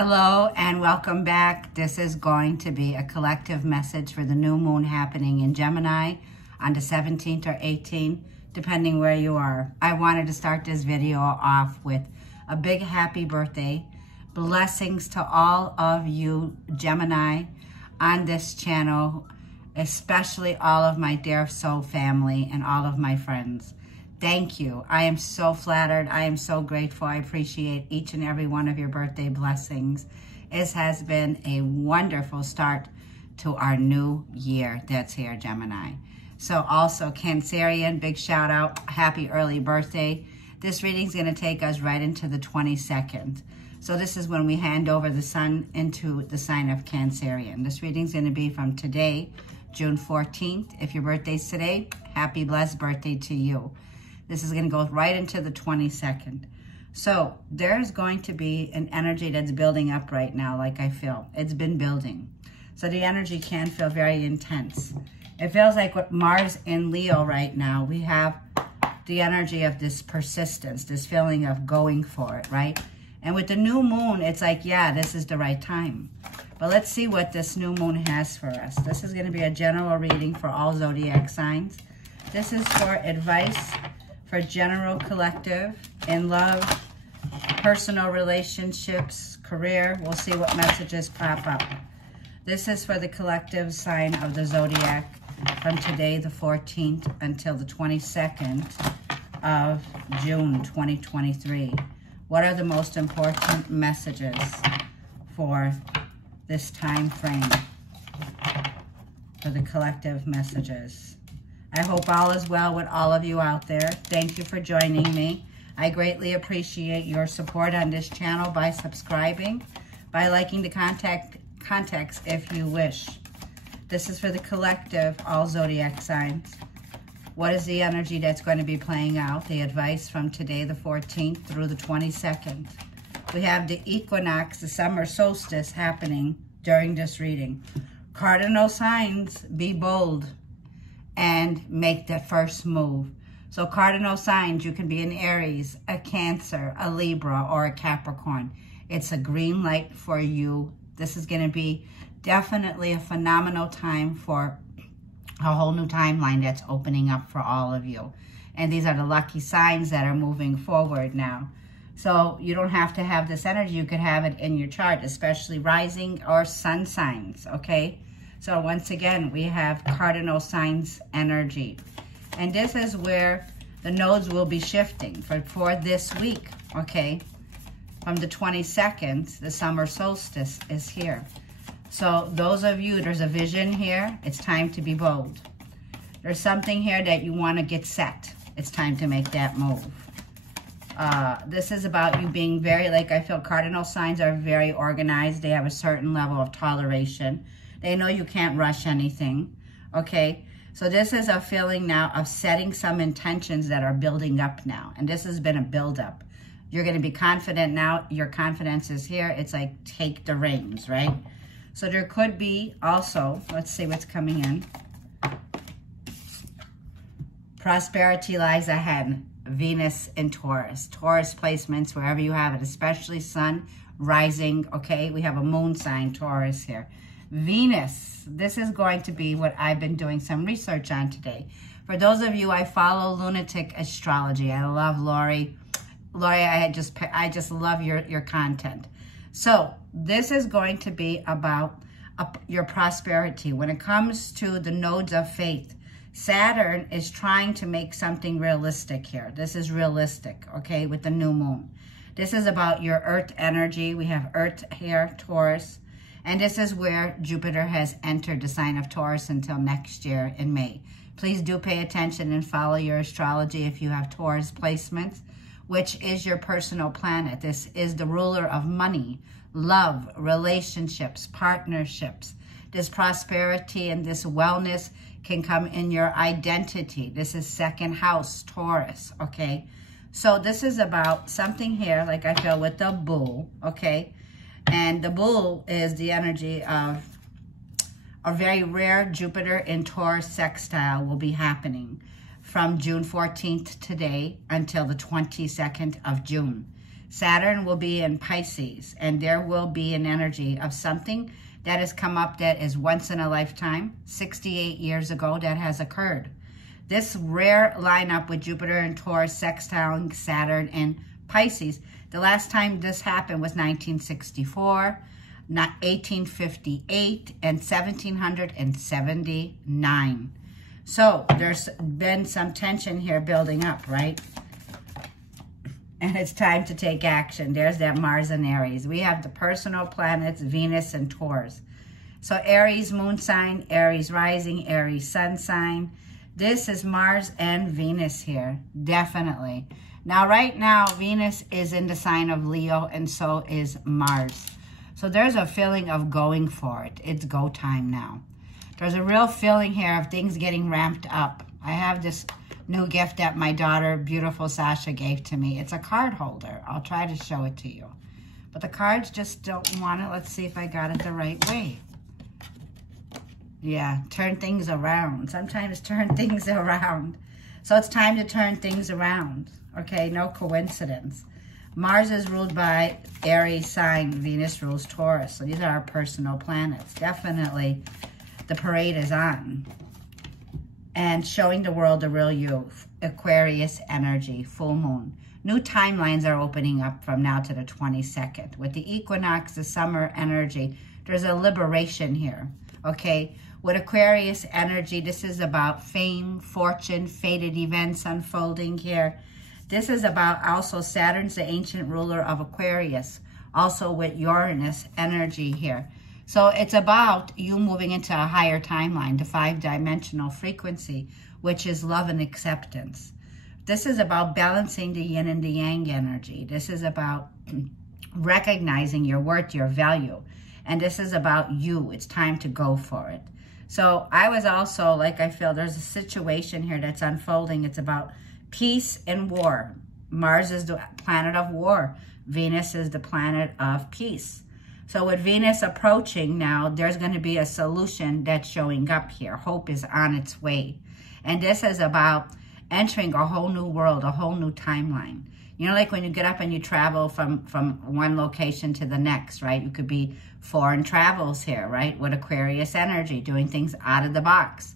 Hello and welcome back. This is going to be a collective message for the new moon happening in Gemini on the 17th or 18th, depending where you are. I wanted to start this video off with a big happy birthday. Blessings to all of you Gemini on this channel, especially all of my dear soul family and all of my friends. Thank you. I am so flattered. I am so grateful. I appreciate each and every one of your birthday blessings. It has been a wonderful start to our new year that's here, Gemini. So also Cancerian, big shout out. Happy early birthday. This reading is going to take us right into the 22nd. So this is when we hand over the sun into the sign of Cancerian. This reading is going to be from today, June 14th. If your birthday's today, happy blessed birthday to you. This is going to go right into the 22nd. So there's going to be an energy that's building up right now, like I feel. It's been building. So the energy can feel very intense. It feels like with Mars in Leo right now, we have the energy of this persistence, this feeling of going for it, right? And with the new moon, it's like, yeah, this is the right time. But let's see what this new moon has for us. This is going to be a general reading for all zodiac signs. This is for advice for general collective, in love, personal relationships, career. We'll see what messages pop up. This is for the collective sign of the zodiac from today, the 14th, until the 22nd of June, 2023. What are the most important messages for this time frame for the collective messages? I hope all is well with all of you out there. Thank you for joining me. I greatly appreciate your support on this channel by subscribing, by liking the context if you wish. This is for the collective, all zodiac signs. What is the energy that's going to be playing out? The advice from today, the 14th, through the 22nd. We have the equinox, the summer solstice happening during this reading. Cardinal signs, be bold and make the first move. So cardinal signs, you can be an Aries, a Cancer, a Libra, or a Capricorn. It's a green light for you. This is going to be definitely a phenomenal time for a whole new timeline that's opening up for all of you. And these are the lucky signs that are moving forward now. So you don't have to have this energy. You could have it in your chart, especially rising or sun signs, okay? So once again, we have cardinal signs energy. And this is where the nodes will be shifting for this week, okay? From the 22nd, the summer solstice is here. So those of you, there's a vision here. It's time to be bold. There's something here that you want to get set. It's time to make that move. This is about you being very, like I feel cardinal signs are very organized. They have a certain level of toleration. They know you can't rush anything, okay? So this is a feeling now of setting some intentions that are building up now. And this has been a buildup. You're going to be confident now. Your confidence is here. It's like take the reins, right? So there could be also, let's see what's coming in. Prosperity lies ahead. Venus in Taurus. Taurus placements, wherever you have it, especially sun, rising, okay? We have a moon sign, Taurus here. Venus, this is going to be what I've been doing some research on today. For those of you, I follow Lunatic Astrology. I love Lori. Lori, I just love your content. So this is going to be about your prosperity. When it comes to the nodes of faith, Saturn is trying to make something realistic here. This is realistic, okay, with the new moon. This is about your earth energy. We have earth here, Taurus. And this is where Jupiter has entered the sign of Taurus until next year in May. Please do pay attention and follow your astrology if you have Taurus placements, which is your personal planet. This is the ruler of money, love, relationships, partnerships. This prosperity and this wellness can come in your identity. This is second house, Taurus, okay? So this is about something here, like I feel with the bull, okay? And the bull is the energy of a very rare Jupiter in Taurus sextile will be happening from June 14th today until the 22nd of June. Saturn will be in Pisces, and there will be an energy of something that has come up that is once in a lifetime, 68 years ago, that has occurred. This rare lineup with Jupiter and Taurus sextiling Saturn and Pisces, the last time this happened was 1964, 1858, and 1779. So there's been some tension here building up, right? And it's time to take action. There's that Mars and Aries. We have the personal planets, Venus and Taurus. So Aries moon sign, Aries rising, Aries sun sign. This is Mars and Venus here, definitely. Now, right now, Venus is in the sign of Leo, and so is Mars. So there's a feeling of going for it. It's go time now. There's a real feeling here of things getting ramped up. I have this new gift that my daughter, beautiful Sasha, gave to me. It's a card holder. I'll try to show it to you. But the cards just don't want it. Let's see if I got it the right way. Yeah, turn things around. Sometimes turn things around. So it's time to turn things around. Okay, no coincidence. Mars is ruled by Aries sign. Venus rules Taurus. So these are our personal planets. Definitely the parade is on. And showing the world the real you. Aquarius energy, full moon. New timelines are opening up from now to the 22nd. With the equinox, the summer energy, there's a liberation here. Okay, with Aquarius energy, this is about fame, fortune, fated events unfolding here. This is about also Saturn's the ancient ruler of Aquarius, also with Uranus energy here. So it's about you moving into a higher timeline, the 5-dimensional frequency, which is love and acceptance. This is about balancing the yin and the yang energy. This is about recognizing your worth, your value. And this is about you. It's time to go for it. So I was also, like, I feel there's a situation here that's unfolding. It's about peace and war. Mars is the planet of war. Venus is the planet of peace. So with Venus approaching now, there's going to be a solution that's showing up here. Hope is on its way. And this is about entering a whole new world, a whole new timeline. You know, like when you get up and you travel from one location to the next, right? You could be foreign travels here, right? With Aquarius energy, doing things out of the box.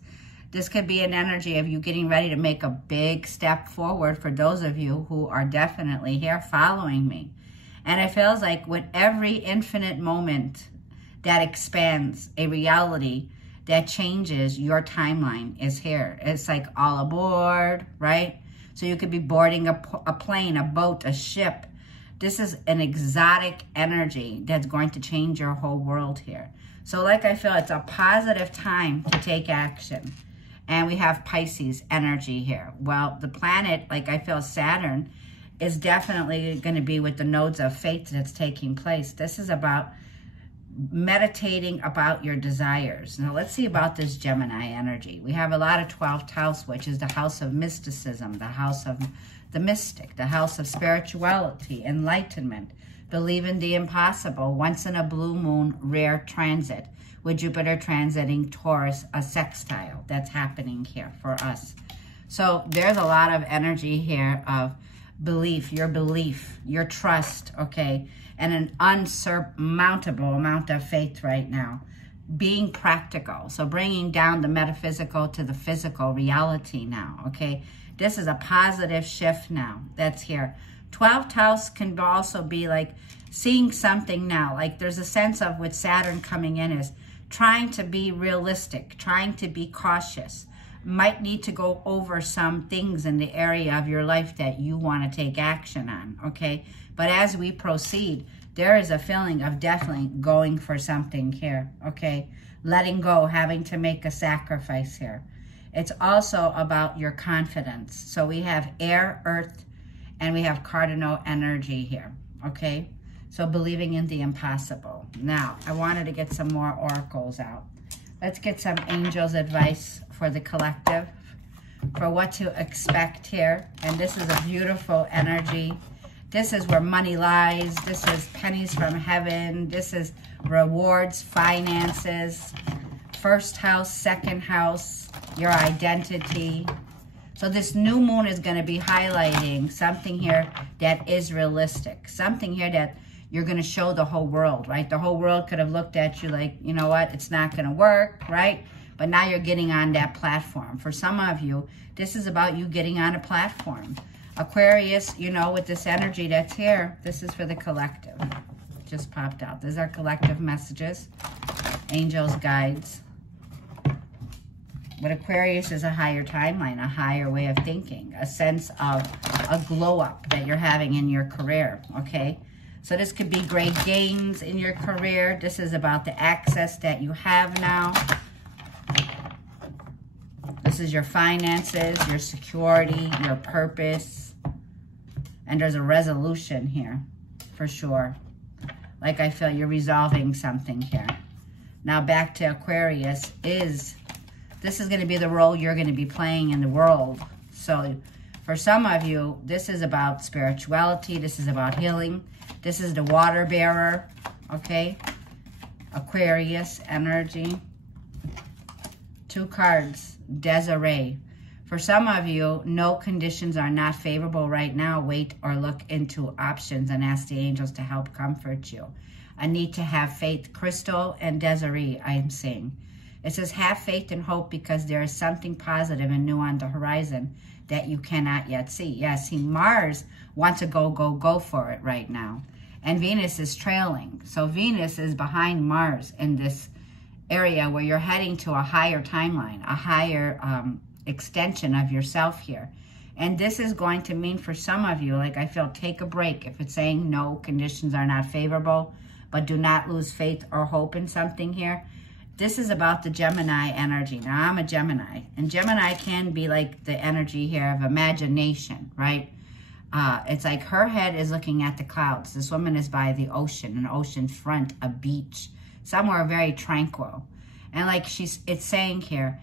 This could be an energy of you getting ready to make a big step forward for those of you who are definitely here following me. And it feels like with every infinite moment that expands, a reality that changes your timeline is here. It's like all aboard, right? So you could be boarding a plane, a boat, a ship. This is an exotic energy that's going to change your whole world here. So like I feel it's a positive time to take action. And we have Pisces energy here. Well, the planet, like I feel Saturn, is definitely going to be with the nodes of fate that's taking place. This is about meditating about your desires. Now let's see about this Gemini energy. We have a lot of 12th house, which is the house of mysticism, the house of the mystic, the house of spirituality, enlightenment, believe in the impossible, once in a blue moon, rare transit, with Jupiter transiting Taurus, a sextile that's happening here for us. So there's a lot of energy here of belief, your trust, okay, and an unsurmountable amount of faith right now. Being practical, so bringing down the metaphysical to the physical reality now, okay? This is a positive shift now that's here. 12th house can also be like seeing something now. Like there's a sense of with Saturn coming in is trying to be realistic, trying to be cautious. Might need to go over some things in the area of your life that you want to take action on, okay? But as we proceed, there is a feeling of definitely going for something here, okay? Letting go, having to make a sacrifice here. It's also about your confidence. So we have air, earth, and we have cardinal energy here, okay? So believing in the impossible. Now, I wanted to get some more oracles out. Let's get some angels' advice for the collective, for what to expect here. And this is a beautiful energy. This is where money lies. This is pennies from heaven. This is rewards, finances, first house, second house, your identity. So this new moon is going to be highlighting something here that is realistic. Something here that you're going to show the whole world, right? The whole world could have looked at you like, you know what, it's not going to work, right? But now you're getting on that platform. For some of you, this is about you getting on a platform. Aquarius, you know, with this energy that's here, this is for the collective. Just popped out. These are collective messages, angels, guides. But Aquarius is a higher timeline, a higher way of thinking, a sense of a glow up that you're having in your career, okay? So this could be great gains in your career. This is about the access that you have now. This is your finances, your security, your purpose. And there's a resolution here, for sure. Like I feel you're resolving something here. Now back to Aquarius this is going to be the role you're going to be playing in the world. So for some of you, this is about spirituality. This is about healing. This is the water bearer, okay? Aquarius energy. 2 cards, Desiree. For some of you, no conditions are not favorable right now. Wait or look into options and ask the angels to help comfort you. I need to have faith. Crystal and Desiree, I am saying. It says, have faith and hope because there is something positive and new on the horizon that you cannot yet see. Yes, see, Mars wants to go for it right now. And Venus is trailing. So Venus is behind Mars in this area where you're heading to a higher timeline, a higher extension of yourself here. And this is going to mean for some of you, like I feel, take a break. If it's saying no, conditions are not favorable, but do not lose faith or hope in something here. This is about the Gemini energy. Now, I'm a Gemini, and Gemini can be like the energy here of imagination, right? It's like her head is looking at the clouds. This woman is by the ocean, an ocean front, a beach, somewhere very tranquil. And like it's saying here,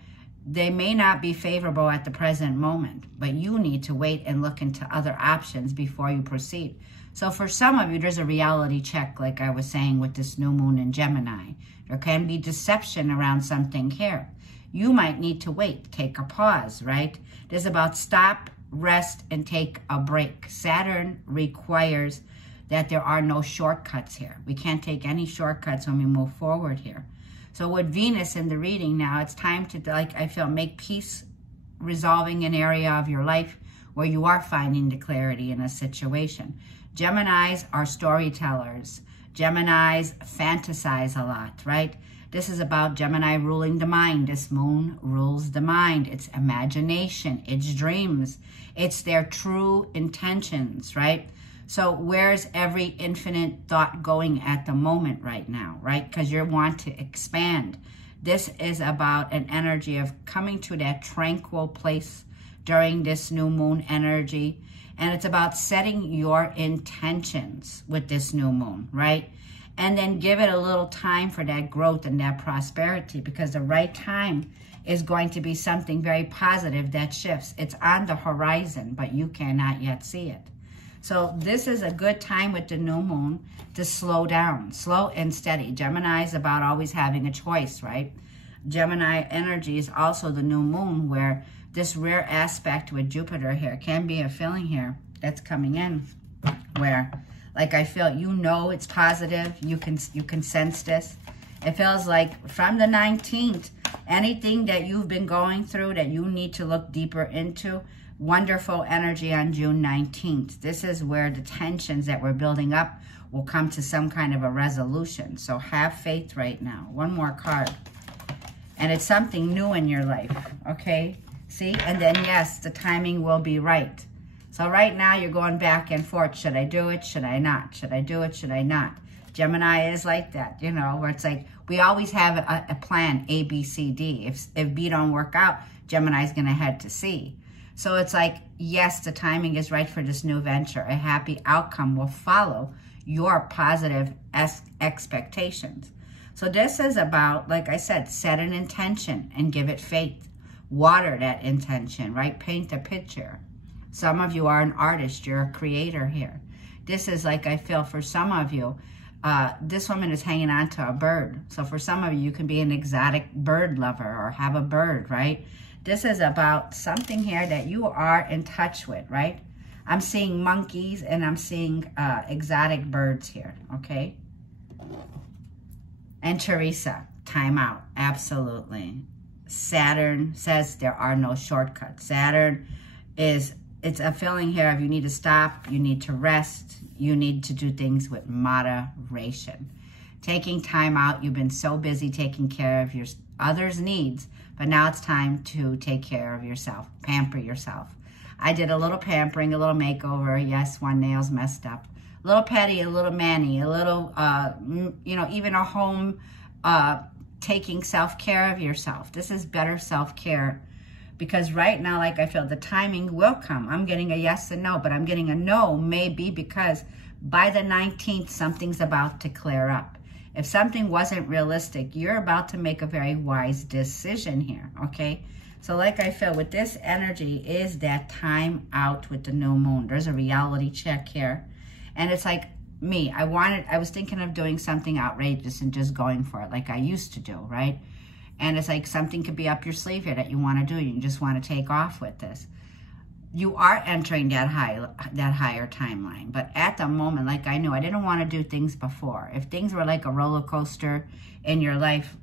they may not be favorable at the present moment, but you need to wait and look into other options before you proceed. So for some of you, there's a reality check, like I was saying with this new moon in Gemini. There can be deception around something here. You might need to wait, take a pause, right? This is about stop, rest, and take a break. Saturn requires that there are no shortcuts here. We can't take any shortcuts when we move forward here. So with Venus in the reading now, it's time to, like I feel, make peace, resolving an area of your life where you are finding the clarity in a situation. Geminis are storytellers. Geminis fantasize a lot, right? This is about Gemini ruling the mind. This moon rules the mind. It's imagination. It's dreams. It's their true intentions, right? So where's every infinite thought going at the moment right now, right? Because you want to expand. This is about an energy of coming to that tranquil place during this new moon energy. And it's about setting your intentions with this new moon, right? And then give it a little time for that growth and that prosperity, because the right time is going to be something very positive that shifts. It's on the horizon, but you cannot yet see it. So this is a good time with the new moon to slow down, slow and steady. Gemini is about always having a choice, right? Gemini energy is also the new moon, where this rare aspect with Jupiter here can be a feeling here that's coming in, where, like I feel, you know it's positive. You can sense this. It feels like from the 19th, anything that you've been going through that you need to look deeper into, wonderful energy on June 19th. This is where the tensions that we're building up will come to some kind of a resolution. So have faith right now. One more card. And it's something new in your life, okay? See? And then, yes, the timing will be right. So right now you're going back and forth. Should I do it? Should I not? Should I do it? Should I not? Gemini is like that, you know, where it's like we always have a plan, A, B, C, D. If B don't work out, Gemini is going to head to C. So it's like, yes, the timing is right for this new venture. A happy outcome will follow your positive expectations. So this is about, like I said, set an intention and give it faith. Water that intention, right? Paint a picture. Some of you are an artist. You're a creator here. This is like I feel for some of you, this woman is hanging on to a bird. So for some of you, you can be an exotic bird lover or have a bird, right? This is about something here that you are in touch with, right? I'm seeing monkeys and I'm seeing exotic birds here, okay? And Teresa, time out, absolutely. Saturn says there are no shortcuts. Saturn is, it's a feeling here of you need to stop, you need to rest, you need to do things with moderation. Taking time out, you've been so busy taking care of your others' needs, but now it's time to take care of yourself, pamper yourself. I did a little pampering, a little makeover. Yes, one nail's messed up. A little petty, a little mani, a little, you know, even a home taking self-care of yourself. This is better self-care because right now, like I feel, the timing will come. I'm getting a yes and no, but I'm getting a no maybe because by the 19th, something's about to clear up. If something wasn't realistic, you're about to make a very wise decision here, okay? So like I feel with this energy is that time out with the new moon. There's a reality check here. And it's like me, I was thinking of doing something outrageous and just going for it like I used to do, right? And it's like something could be up your sleeve here that you want to do. You just want to take off with this. You are entering that higher timeline. But at the moment, like I knew, I didn't want to do things before. If things were like a roller coaster in your life,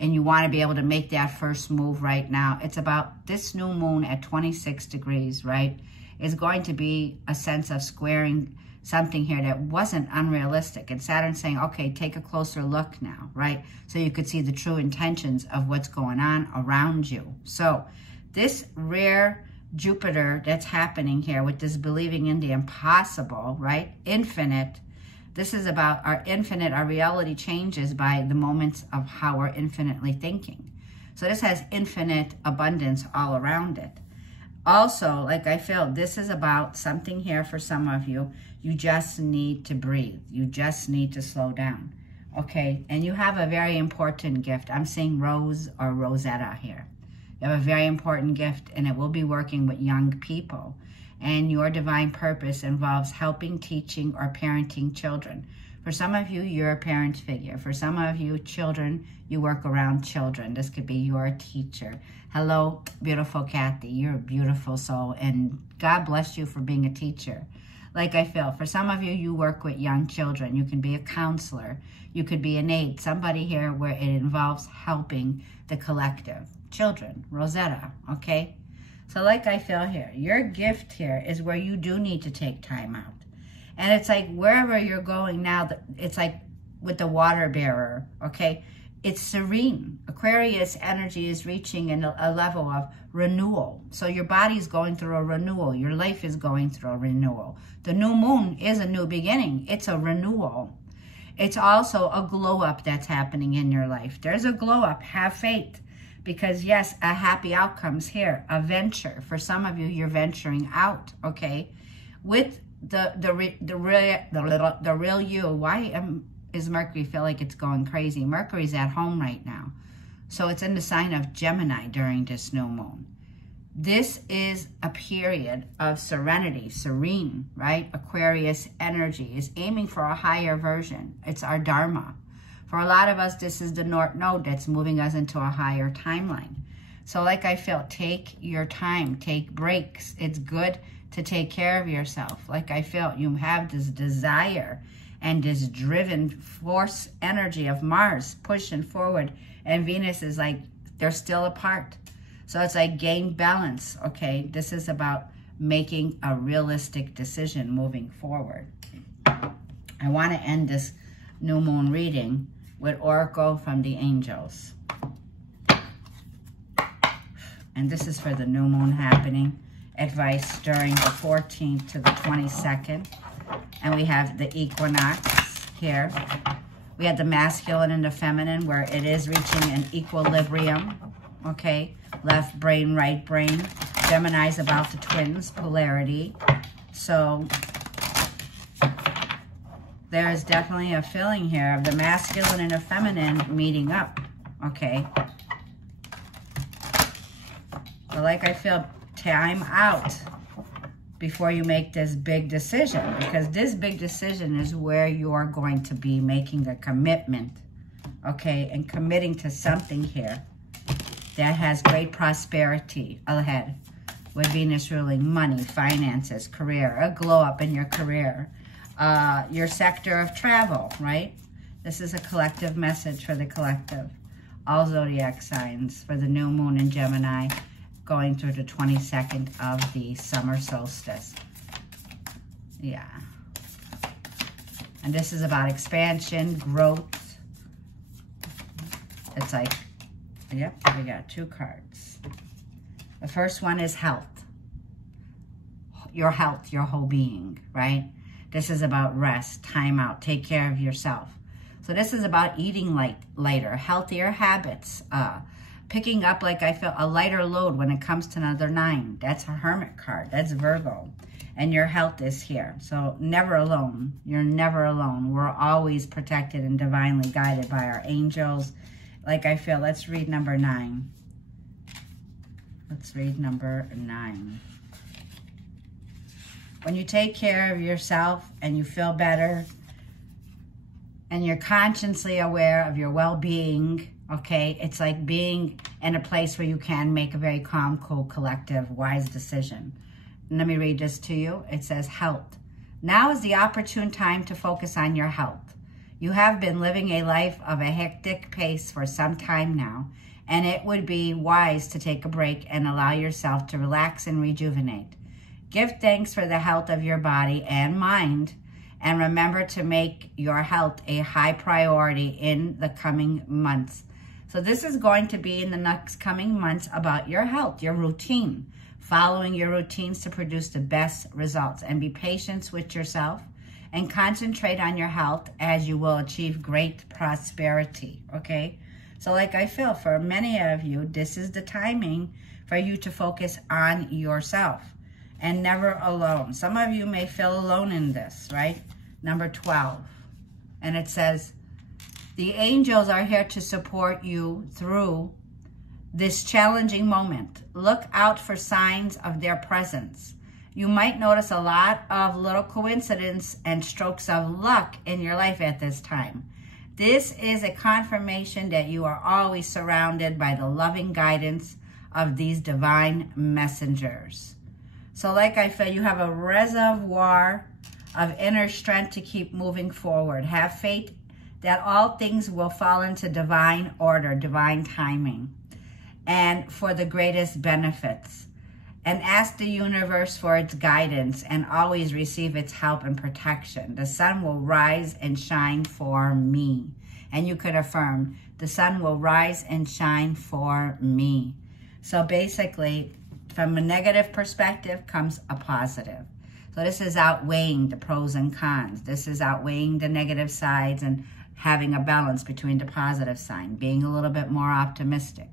and you want to be able to make that first move right now, it's about this new moon at 26 degrees, right? Is going to be a sense of squaring something here that wasn't unrealistic. And Saturn's saying, okay, take a closer look now, right? So you could see the true intentions of what's going on around you. So this rare Jupiter that's happening here with this believing in the impossible, right? Infinite. This is about our infinite, our reality changes by the moments of how we're infinitely thinking. So this has infinite abundance all around it. Also, like I feel, this is about something here for some of you. You just need to breathe. You just need to slow down, okay? And you have a very important gift. I'm seeing Rose or Rosetta here. You have a very important gift, and it will be working with young people. And your divine purpose involves helping, teaching, or parenting children. For some of you, you're a parent figure. For some of you, children, you work around children. This could be your teacher. Hello, beautiful Kathy. You're a beautiful soul, and God bless you for being a teacher. Like I feel, for some of you, you work with young children. You can be a counselor. You could be an aide. Somebody here where it involves helping the collective. Children, Rosetta, okay? So like I feel here, your gift here is where you do need to take time out. And it's like wherever you're going now, it's like with the water bearer, okay? It's serene. Aquarius energy is reaching a level of renewal. So your body's going through a renewal. Your life is going through a renewal. The new moon is a new beginning. It's a renewal. It's also a glow up that's happening in your life. There's a glow up. Have faith. Because yes, a happy outcome's here, a venture. For some of you, you're venturing out, okay? With the real you. Why is Mercury feel like it's going crazy? Mercury's at home right now. So it's in the sign of Gemini during this new moon. This is a period of serenity, serene, right? Aquarius energy is aiming for a higher version. It's our Dharma. For a lot of us, this is the North Node that's moving us into a higher timeline. So like I feel, take your time, take breaks. It's good to take care of yourself. Like I feel, you have this desire and this driven force energy of Mars pushing forward. And Venus is like, they're still apart. So it's like gain balance, okay? This is about making a realistic decision moving forward. I want to end this new moon reading with Oracle from the Angels. And this is for the new moon happening. Advice during the 14th to the 22nd. And we have the equinox here. We have the masculine and the feminine where it is reaching an equilibrium. Okay, left brain, right brain. Gemini's about the twins, polarity. So there is definitely a feeling here of the masculine and the feminine meeting up, okay? But like I feel, time out before you make this big decision, because this big decision is where you're going to be making the commitment, okay, and committing to something here. that has great prosperity ahead, with Venus ruling money, finances, career, a glow up in your career, your sector of travel, right? This is a collective message for the collective. All zodiac signs for the new moon in Gemini going through the 22nd of the summer solstice. Yeah. And this is about expansion, growth. It's like, yep, we got 2 cards. The first one is health. Your health, your whole being, right? This is about rest, time out, take care of yourself. So this is about eating lighter, healthier habits, picking up, like I feel, a lighter load when it comes to another 9. That's a Hermit card. That's Virgo. And your health is here. So never alone. You're never alone. We're always protected and divinely guided by our angels. Like I feel, let's read number 9. Let's read number 9. When you take care of yourself and you feel better and you're consciously aware of your well-being, okay, it's like being in a place where you can make a very calm, cool, collective, wise decision. And let me read this to you. It says, health. Now is the opportune time to focus on your health. You have been living a life of a hectic pace for some time now, and it would be wise to take a break and allow yourself to relax and rejuvenate. Give thanks for the health of your body and mind, and remember to make your health a high priority in the coming months. So this is going to be in the next coming months about your health, your routine, following your routines to produce the best results, and be patient with yourself and concentrate on your health as you will achieve great prosperity, okay? So like I feel, for many of you, this is the timing for you to focus on yourself and never alone. Some of you may feel alone in this, right? Number 12. And it says, the angels are here to support you through this challenging moment. Look out for signs of their presence. You might notice a lot of little coincidences and strokes of luck in your life at this time. This is a confirmation that you are always surrounded by the loving guidance of these divine messengers. So like I said, you have a reservoir of inner strength to keep moving forward. Have faith that all things will fall into divine order, divine timing, and for the greatest benefits. And ask the universe for its guidance and always receive its help and protection. The sun will rise and shine for me. And you could affirm, the sun will rise and shine for me. So basically, from a negative perspective comes a positive. So this is outweighing the pros and cons. This is outweighing the negative sides and having a balance between the positive side, being a little bit more optimistic.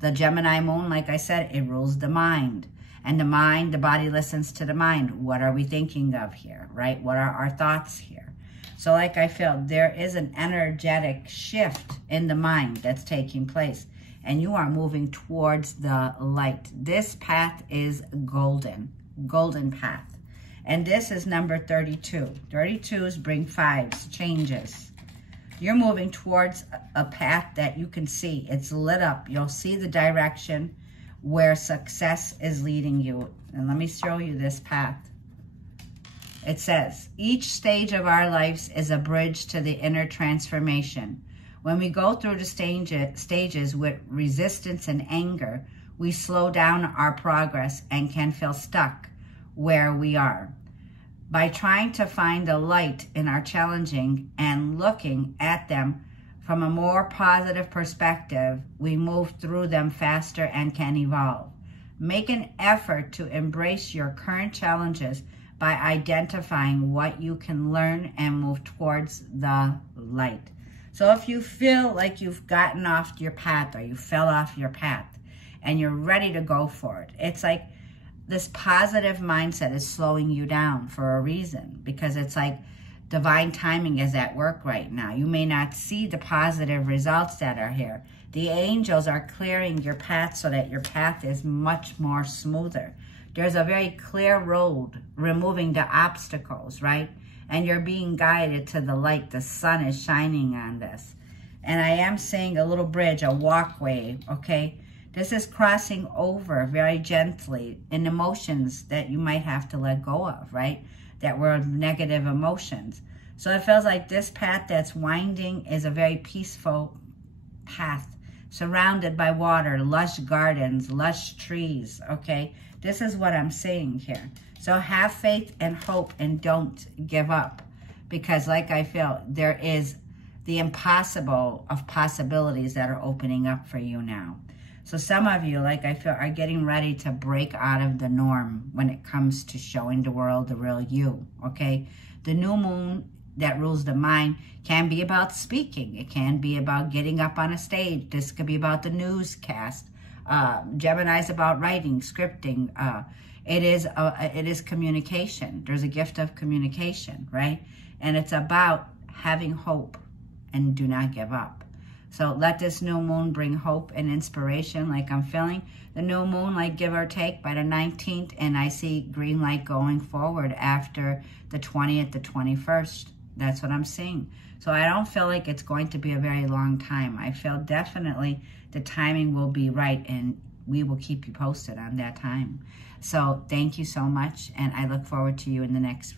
The Gemini moon, like I said, it rules the mind. And the mind, the body listens to the mind. What are we thinking of here, right? What are our thoughts here? So like I feel, there is an energetic shift in the mind that's taking place. And you are moving towards the light. This path is golden path. And this is number 32. 32s bring 5s, changes. You're moving towards a path that you can see. It's lit up. You'll see the direction where success is leading you. And let me show you this path. It says, each stage of our lives is a bridge to the inner transformation. When we go through the stages with resistance and anger, we slow down our progress and can feel stuck where we are. By trying to find the light in our challenging and looking at them from a more positive perspective, we move through them faster and can evolve. Make an effort to embrace your current challenges by identifying what you can learn and move towards the light. So if you feel like you've gotten off your path or you fell off your path and you're ready to go for it, it's like this positive mindset is slowing you down for a reason, because it's like divine timing is at work right now. You may not see the positive results that are here. The angels are clearing your path so that your path is much more smoother. There's a very clear road, removing the obstacles, right? And you're being guided to the light. The sun is shining on this. And I am seeing a little bridge, a walkway, okay? This is crossing over very gently in emotions that you might have to let go of, right? That were negative emotions. So it feels like this path that's winding is a very peaceful path, surrounded by water, lush gardens, lush trees, okay? This is what I'm seeing here. So have faith and hope and don't give up. Because like I feel, there is the impossible of possibilities that are opening up for you now. So some of you, like I feel, are getting ready to break out of the norm when it comes to showing the world the real you, okay? The new moon that rules the mind can be about speaking. It can be about getting up on a stage. This could be about the newscast. Gemini's about writing, scripting. It is communication. There's a gift of communication, right? And it's about having hope and do not give up. So let this new moon bring hope and inspiration like I'm feeling. The new moon, like give or take, by the 19th, and I see green light going forward after the 20th, the 21st. That's what I'm seeing. So I don't feel like it's going to be a very long time. I feel definitely the timing will be right, and we will keep you posted on that time. So thank you so much, and I look forward to you in the next